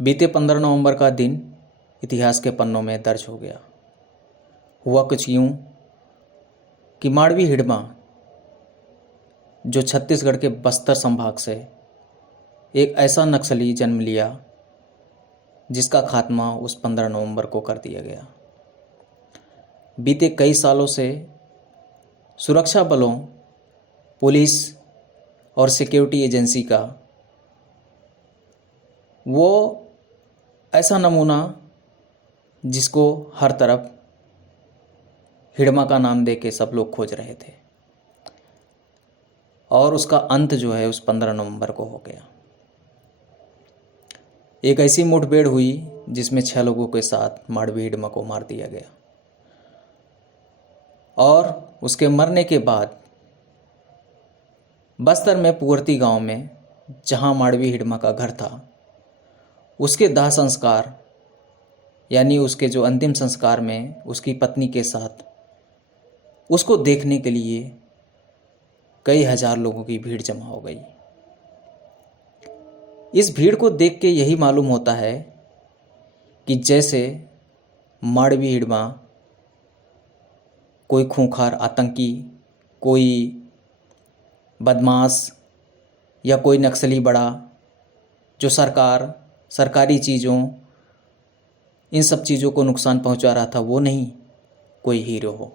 बीते 15 नवंबर का दिन इतिहास के पन्नों में दर्ज हो गया। हुआ कुछ यूं कि माड़वी हिड़मा, जो छत्तीसगढ़ के बस्तर संभाग से एक ऐसा नक्सली जन्म लिया जिसका खात्मा उस 15 नवंबर को कर दिया गया। बीते कई सालों से सुरक्षा बलों, पुलिस और सिक्योरिटी एजेंसी का वो ऐसा नमूना जिसको हर तरफ हिड़मा का नाम दे के सब लोग खोज रहे थे, और उसका अंत जो है उस 15 नवंबर को हो गया। एक ऐसी मुठभेड़ हुई जिसमें 6 लोगों के साथ माड़वी हिड़मा को मार दिया गया, और उसके मरने के बाद बस्तर में पुअर्ती गांव में, जहां माड़वी हिड़मा का घर था, उसके दाह संस्कार यानी उसके जो अंतिम संस्कार में उसकी पत्नी के साथ उसको देखने के लिए कई हजार लोगों की भीड़ जमा हो गई। इस भीड़ को देख के यही मालूम होता है कि जैसे माड़वी हिड़मा कोई खूंखार आतंकी, कोई बदमाश या कोई नक्सली बड़ा जो सरकारी चीज़ों, इन सब चीज़ों को नुकसान पहुंचा रहा था, वो नहीं कोई हीरो हो,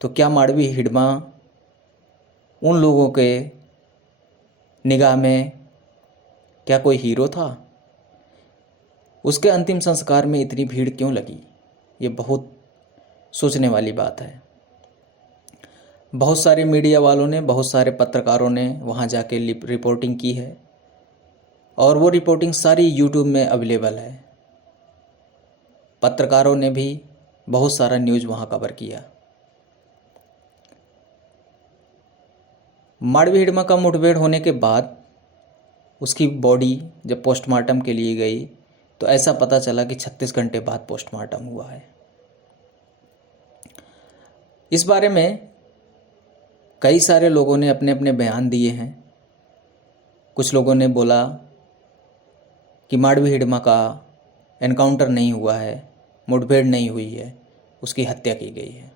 तो क्या माड़वी हिड़मा उन लोगों के निगाह में क्या कोई हीरो था? उसके अंतिम संस्कार में इतनी भीड़ क्यों लगी? ये बहुत सोचने वाली बात है। बहुत सारे मीडिया वालों ने, बहुत सारे पत्रकारों ने वहाँ जाके रिपोर्टिंग की है, और वो रिपोर्टिंग सारी यूट्यूब में अवेलेबल है। पत्रकारों ने भी बहुत सारा न्यूज़ वहाँ कवर किया। माड़वी हिड़मा का मुठभेड़ होने के बाद उसकी बॉडी जब पोस्टमार्टम के लिए गई तो ऐसा पता चला कि 36 घंटे बाद पोस्टमार्टम हुआ है। इस बारे में कई सारे लोगों ने अपने अपने बयान दिए हैं। कुछ लोगों ने बोला कि माड़वी हिड़मा का एनकाउंटर नहीं हुआ है, मुठभेड़ नहीं हुई है, उसकी हत्या की गई है।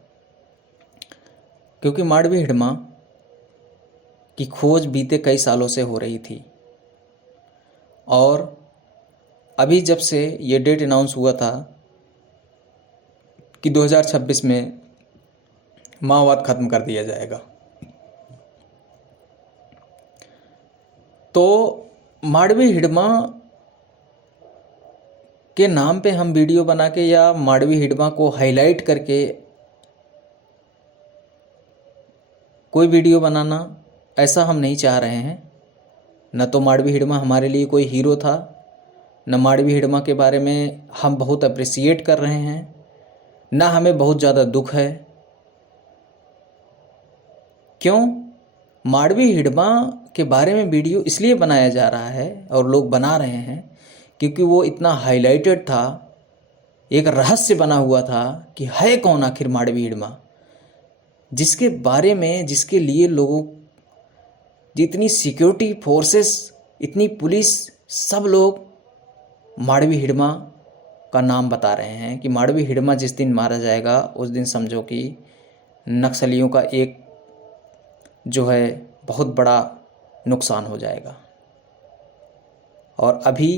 क्योंकि माड़वी हिड़मा की खोज बीते कई सालों से हो रही थी, और अभी जब से ये डेट अनाउंस हुआ था कि 2026 में माओवाद खत्म कर दिया जाएगा, तो माड़वी हिड़मा के नाम पे हम वीडियो बना के या माड़वी हिड़मा को हाईलाइट करके कोई वीडियो बनाना, ऐसा हम नहीं चाह रहे हैं। न तो माड़वी हिड़मा हमारे लिए कोई हीरो था, न माड़वी हिड़मा के बारे में हम बहुत अप्रिसिएट कर रहे हैं, न हमें बहुत ज़्यादा दुख है। क्यों? माड़वी हिड़मा के बारे में वीडियो इसलिए बनाया जा रहा है और लोग बना रहे हैं क्योंकि वो इतना हाईलाइटेड था, एक रहस्य बना हुआ था कि है कौन आखिर माड़वी हिड़मा, जिसके बारे में, जिसके लिए लोगों, जितनी सिक्योरिटी फोर्सेस, इतनी पुलिस, सब लोग माड़वी हिड़मा का नाम बता रहे हैं कि माड़वी हिड़मा जिस दिन मारा जाएगा उस दिन समझो कि नक्सलियों का एक जो है बहुत बड़ा नुकसान हो जाएगा। और अभी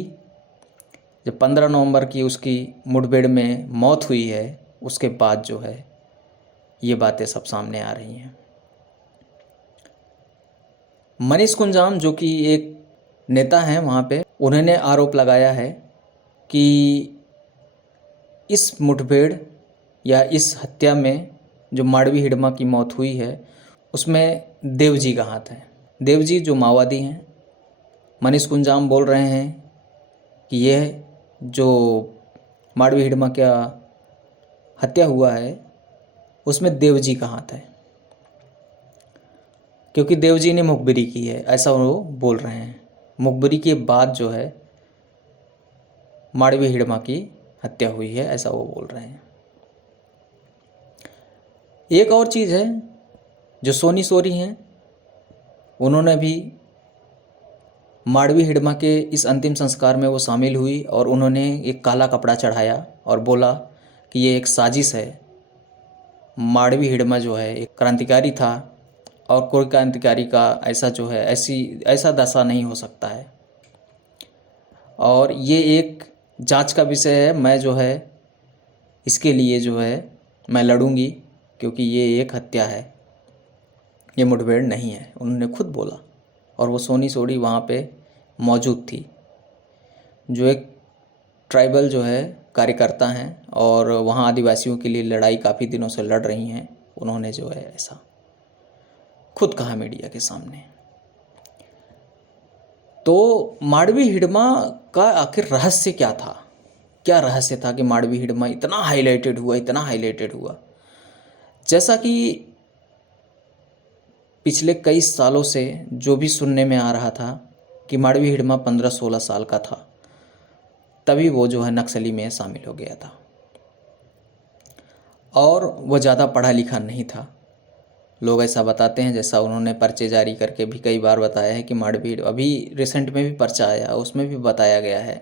जब 15 नवंबर की उसकी मुठभेड़ में मौत हुई है, उसके बाद जो है ये बातें सब सामने आ रही हैं। मनीष कुंजाम, जो कि एक नेता हैं वहाँ पे, उन्होंने आरोप लगाया है कि इस मुठभेड़ या इस हत्या में जो माड़वी हिड़मा की मौत हुई है उसमें देवजी का हाथ है। देवजी जो माओवादी हैं, मनीष कुंजाम बोल रहे हैं कि यह जो माड़वी हिड़मा का हत्या हुआ है उसमें देवजी का हाथ है, क्योंकि देवजी ने मुखबिरी की है, ऐसा वो बोल रहे हैं। मुखबिरी के बाद जो है माड़वी हिड़मा की हत्या हुई है, ऐसा वो बोल रहे हैं। एक और चीज़ है, जो सोनी सोरी हैं, उन्होंने भी माडवी हिडमा के इस अंतिम संस्कार में वो शामिल हुई और उन्होंने एक काला कपड़ा चढ़ाया और बोला कि ये एक साजिश है। माडवी हिडमा जो है एक क्रांतिकारी था और कोई क्रांतिकारी का ऐसा जो है ऐसा दशा नहीं हो सकता है और ये एक जांच का विषय है। मैं जो है इसके लिए जो है मैं लड़ूंगी क्योंकि ये एक हत्या है, ये मुठभेड़ नहीं है, उन्होंने खुद बोला। और वो सोनी सोढ़ी वहाँ पे मौजूद थी, जो एक ट्राइबल जो है कार्यकर्ता हैं और वहाँ आदिवासियों के लिए लड़ाई काफ़ी दिनों से लड़ रही हैं। उन्होंने जो है ऐसा खुद कहा मीडिया के सामने। तो माडवी हिडमा का आखिर रहस्य क्या था? क्या रहस्य था कि माडवी हिडमा इतना हाईलाइटेड हुआ, इतना हाईलाइटेड हुआ? जैसा कि पिछले कई सालों से जो भी सुनने में आ रहा था कि माडवी हिडमा 15-16 साल का था, तभी वो जो है नक्सली में शामिल हो गया था और वो ज़्यादा पढ़ा लिखा नहीं था। लोग ऐसा बताते हैं, जैसा उन्होंने पर्चे जारी करके भी कई बार बताया है कि माडवी, अभी रिसेंट में भी पर्चा आया, उसमें भी बताया गया है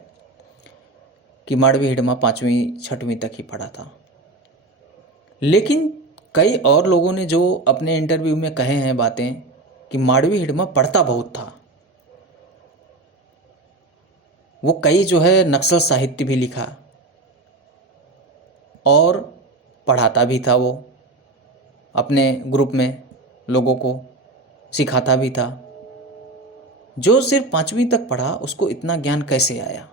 कि माडवी हिडमा 5वीं-6वीं तक ही पढ़ा था। लेकिन कई और लोगों ने जो अपने इंटरव्यू में कहे हैं बातें कि माडवी हिडमा पढ़ता बहुत था। वो कई जो है नक्सल साहित्य भी लिखा और पढ़ाता भी था। वो अपने ग्रुप में लोगों को सिखाता भी था। जो सिर्फ 5वीं तक पढ़ा उसको इतना ज्ञान कैसे आया?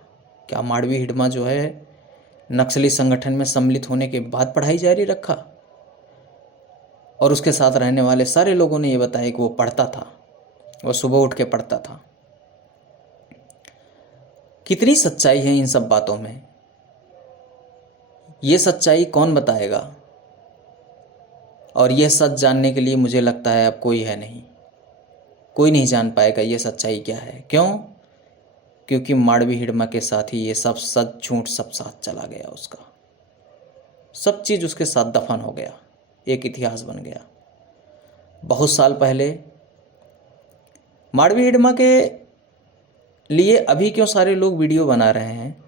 क्या माडवी हिडमा जो है नक्सली संगठन में सम्मिलित होने के बाद पढ़ाई जारी रखा? और उसके साथ रहने वाले सारे लोगों ने ये बताया कि वो पढ़ता था, वो सुबह उठ के पढ़ता था। कितनी सच्चाई है इन सब बातों में? ये सच्चाई कौन बताएगा? और यह सच जानने के लिए मुझे लगता है अब कोई है नहीं, कोई नहीं जान पाएगा ये सच्चाई क्या है। क्यों? क्योंकि माडवी हिडमा के साथ ही ये सब सच झूठ सब साथ चला गया। उसका सब चीज़ उसके साथ दफन हो गया, एक इतिहास बन गया। बहुत साल पहले माडवी हिडमा के लिए अभी क्यों सारे लोग वीडियो बना रहे हैं?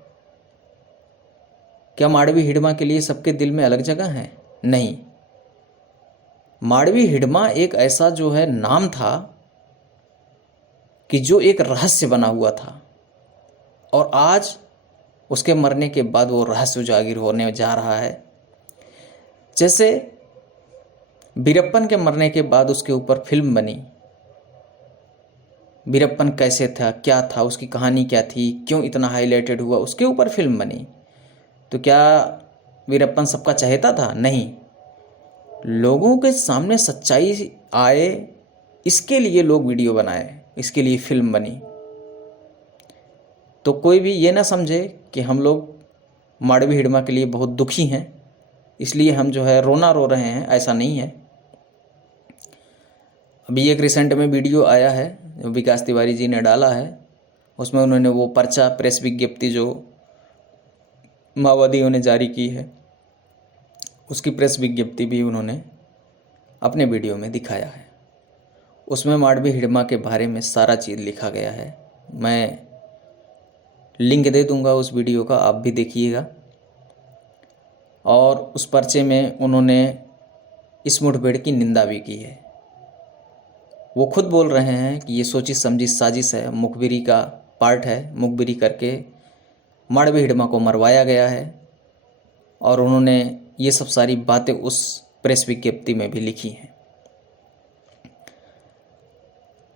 क्या माडवी हिडमा के लिए सबके दिल में अलग जगह है? नहीं। माडवी हिडमा एक ऐसा जो है नाम था कि जो एक रहस्य बना हुआ था और आज उसके मरने के बाद वो रहस्य उजागर होने जा रहा है। जैसे वीरप्पन के मरने के बाद उसके ऊपर फिल्म बनी। वीरप्पन कैसे था, क्या था, उसकी कहानी क्या थी, क्यों इतना हाईलाइटेड हुआ, उसके ऊपर फिल्म बनी। तो क्या वीरप्पन सबका चहेता था? नहीं। लोगों के सामने सच्चाई आए, इसके लिए लोग वीडियो बनाए, इसके लिए फिल्म बनी। तो कोई भी ये ना समझे कि हम लोग माडवी हिडमा के लिए बहुत दुखी हैं, इसलिए हम जो है रोना रो रहे हैं, ऐसा नहीं है। अभी एक रिसेंट में वीडियो आया है जो विकास तिवारी जी ने डाला है, उसमें उन्होंने वो पर्चा प्रेस विज्ञप्ति जो माओवादियों ने जारी की है, उसकी प्रेस विज्ञप्ति भी उन्होंने अपने वीडियो में दिखाया है। उसमें माडवी हिडमा के बारे में सारा चीज़ लिखा गया है। मैं लिंक दे दूंगा उस वीडियो का, आप भी देखिएगा। और उस पर्चे में उन्होंने इस मुठभेड़ की निंदा भी की है। वो खुद बोल रहे हैं कि ये सोची समझी साजिश है, मुखबिरी का पार्ट है, मुखबिरी करके माडवी हिडमा को मरवाया गया है। और उन्होंने ये सब सारी बातें उस प्रेस विज्ञप्ति में भी लिखी हैं।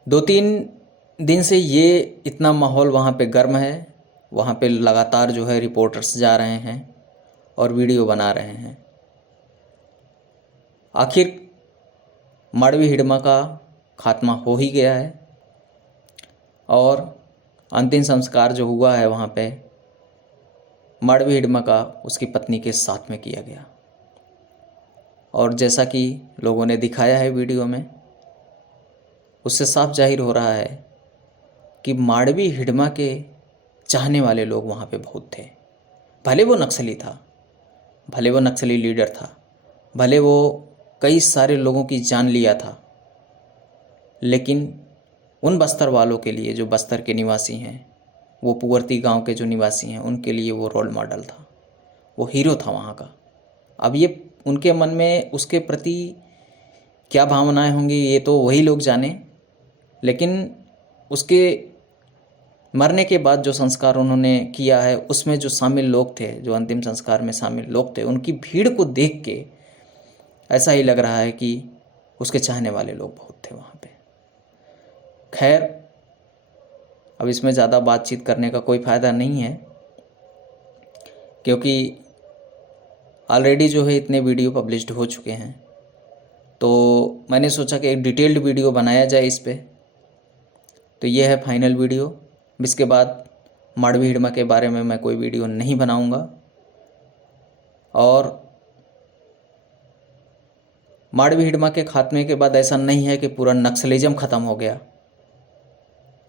2-3 दिन से ये इतना माहौल वहाँ पे गर्म है, वहाँ पे लगातार जो है रिपोर्टर्स जा रहे हैं और वीडियो बना रहे हैं। आखिर माडवी हिडमा का खात्मा हो ही गया है और अंतिम संस्कार जो हुआ है वहाँ पे माडवी हिडमा का उसकी पत्नी के साथ में किया गया। और जैसा कि लोगों ने दिखाया है वीडियो में, उससे साफ जाहिर हो रहा है कि माडवी हिडमा के चाहने वाले लोग वहाँ पे बहुत थे। भले वो नक्सली था, भले वो नक्सली लीडर था, भले वो कई सारे लोगों की जान लिया था, लेकिन उन बस्तर वालों के लिए जो बस्तर के निवासी हैं, वो पुअर्ती गांव के जो निवासी हैं, उनके लिए वो रोल मॉडल था, वो हीरो था वहाँ का। अब ये उनके मन में उसके प्रति क्या भावनाएं होंगी ये तो वही लोग जाने, लेकिन उसके मरने के बाद जो संस्कार उन्होंने किया है उसमें जो शामिल लोग थे, जो अंतिम संस्कार में शामिल लोग थे, उनकी भीड़ को देख के ऐसा ही लग रहा है कि उसके चाहने वाले लोग बहुत थे वहाँ पे। खैर, अब इसमें ज़्यादा बातचीत करने का कोई फ़ायदा नहीं है, क्योंकि ऑलरेडी जो है इतने वीडियो पब्लिश्ड हो चुके हैं। तो मैंने सोचा कि एक डिटेल्ड वीडियो बनाया जाए इस पे। तो ये है फाइनल वीडियो। इसके बाद माड़वी हिड़मा के बारे में मैं कोई वीडियो नहीं बनाऊंगा। और माड़वी हिड़मा के खात्मे के बाद ऐसा नहीं है कि पूरा नक्सलिज्म ख़त्म हो गया,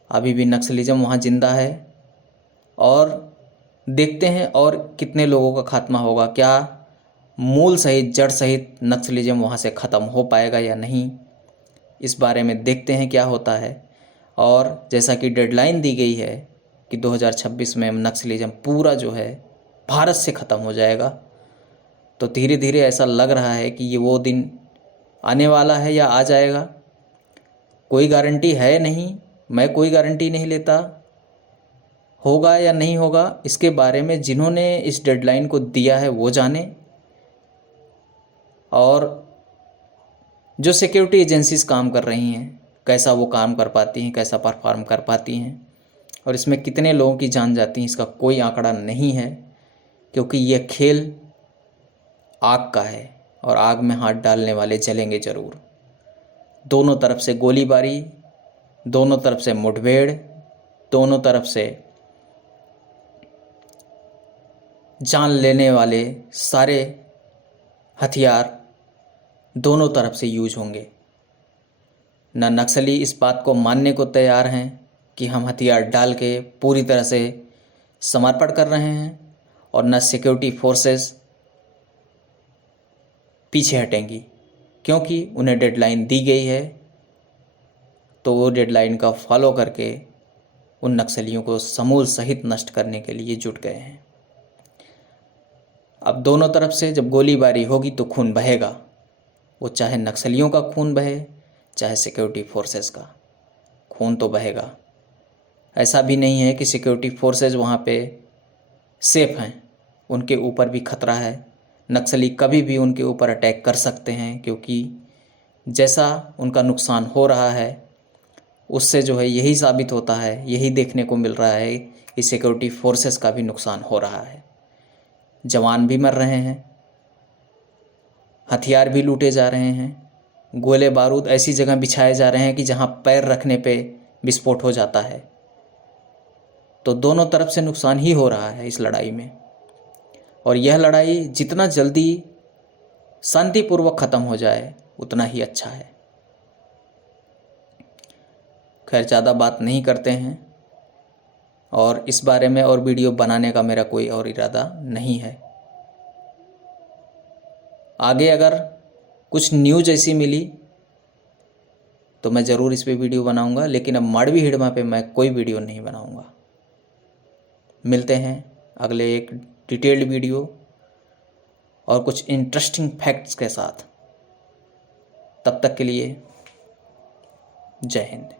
अभी भी नक्सलिज्म वहाँ ज़िंदा है। और देखते हैं और कितने लोगों का खात्मा होगा, क्या मूल सहित जड़ सहित नक्सलिज्म वहाँ से ख़त्म हो पाएगा या नहीं, इस बारे में देखते हैं क्या होता है। और जैसा कि डेडलाइन दी गई है कि 2026 में नक्सलिज्म पूरा जो है भारत से ख़त्म हो जाएगा, तो धीरे धीरे ऐसा लग रहा है कि ये वो दिन आने वाला है या आ जाएगा। कोई गारंटी है नहीं, मैं कोई गारंटी नहीं लेता। होगा या नहीं होगा इसके बारे में जिन्होंने इस डेडलाइन को दिया है वो जाने, और जो सिक्योरिटी एजेंसीज काम कर रही हैं कैसा वो काम कर पाती हैं, कैसा परफॉर्म कर पाती हैं, और इसमें कितने लोगों की जान जाती हैं, इसका कोई आंकड़ा नहीं है। क्योंकि यह खेल आग का है और आग में हाथ डालने वाले जलेंगे ज़रूर। दोनों तरफ से गोलीबारी, दोनों तरफ से मुठभेड़, दोनों तरफ से जान लेने वाले सारे हथियार दोनों तरफ से यूज होंगे। न नक्सली इस बात को मानने को तैयार हैं कि हम हथियार डाल के पूरी तरह से समर्पण कर रहे हैं, और न सिक्योरिटी फोर्सेस पीछे हटेंगी, क्योंकि उन्हें डेडलाइन दी गई है। तो वो डेडलाइन का फॉलो करके उन नक्सलियों को समूल सहित नष्ट करने के लिए जुट गए हैं। अब दोनों तरफ से जब गोलीबारी होगी तो खून बहेगा, वो चाहे नक्सलियों का खून बहे चाहे सिक्योरिटी फोर्सेस का खून तो बहेगा। ऐसा भी नहीं है कि सिक्योरिटी फोर्सेस वहाँ पे सेफ हैं, उनके ऊपर भी खतरा है। नक्सली कभी भी उनके ऊपर अटैक कर सकते हैं, क्योंकि जैसा उनका नुकसान हो रहा है उससे जो है यही साबित होता है, यही देखने को मिल रहा है कि सिक्योरिटी फोर्सेस का भी नुकसान हो रहा है। जवान भी मर रहे हैं, हथियार भी लूटे जा रहे हैं, गोले बारूद ऐसी जगह बिछाए जा रहे हैं कि जहां पैर रखने पे विस्फोट हो जाता है। तो दोनों तरफ से नुकसान ही हो रहा है इस लड़ाई में, और यह लड़ाई जितना जल्दी शांतिपूर्वक ख़त्म हो जाए उतना ही अच्छा है। खैर, ज़्यादा बात नहीं करते हैं, और इस बारे में और वीडियो बनाने का मेरा कोई और इरादा नहीं है। आगे अगर कुछ न्यूज़ ऐसी मिली तो मैं ज़रूर इस पे वीडियो बनाऊंगा, लेकिन अब माड़वी हिड़मा पे मैं कोई वीडियो नहीं बनाऊंगा। मिलते हैं अगले एक डिटेल्ड वीडियो और कुछ इंटरेस्टिंग फैक्ट्स के साथ। तब तक के लिए जय हिंद।